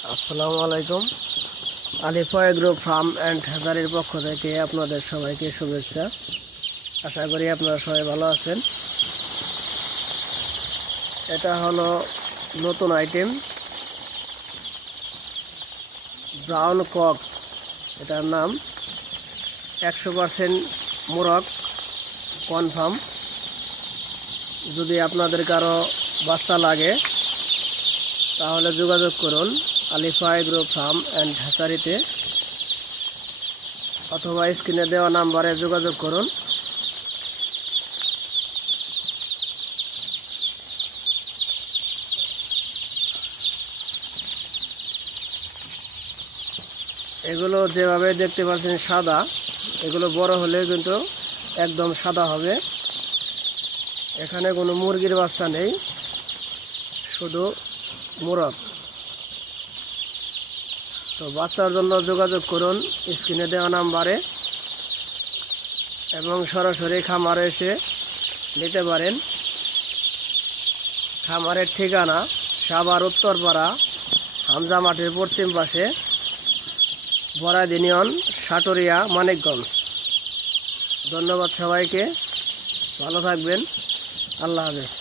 আসসালামু আলাইকুম। Alifa agro farm and হ্যাচারির পক্ষ থেকে আপনাদের সবাইকে শুভেচ্ছা। আশা করি আপনারা সবাই ভালো আছেন। এটা হলো নতুন আইটেম, ব্রাউন কক। এটার নাম 100% মোরগ কনফার্ম। যদি আপনাদের কারো বাচ্চা লাগে তাহলে যোগাযোগ করুন আলিফা এগ্রো ফার্ম অ্যান্ড হ্যাচারিতে, অথবা স্ক্রিনে দেওয়া নাম্বারে যোগাযোগ করুন। এগুলো যেভাবে দেখতে পাচ্ছেন সাদা, এগুলো বড় হলে কিন্তু একদম সাদা হবে। এখানে কোনো মুরগির বাচ্চা নেই, শুধু মোরগ। তো বাচ্চার জন্য যোগাযোগ করুন স্ক্রিনে দেওয়া নাম্বারে, এবং সরাসরি খামারে এসে নিতে পারেন। খামারের ঠিকানা সাভার উত্তরপাড়া, হামজা মাঠের পশ্চিম পাশে, বরাদ ইউনিয়ন, সাটুরিয়া, মানিকগঞ্জ। ধন্যবাদ সবাইকে, ভালো থাকবেন। আল্লাহ হাফেজ।